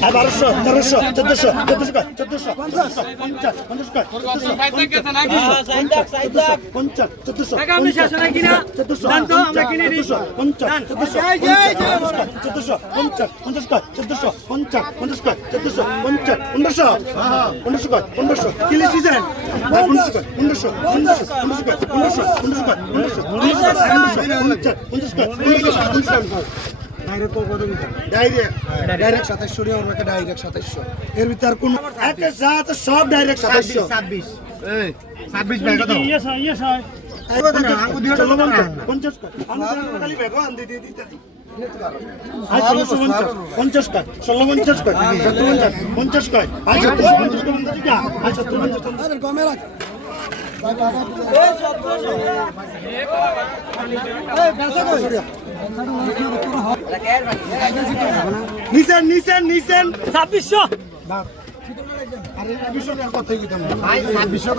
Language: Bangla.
1200 1300 1400 1400 50 ডাইরেক্ট 2700 ওর একটা ডাইরেক্ট 2700 এর ভিতর কোন একটা জাত সব ডাইরেক্ট 2700 26 এই 26 ভাই কত ইয়েস হয় আঙ্গু দিও 50 আমি খালি ব্যাগ আন দিতে আজ 50 টাকা 50 টাকা 50 টাকা আজ 50 টাকা আজ 50 আরে কমে রাখ নিছেন 2600 আরে 2600 কত হইতাম ভাই 2600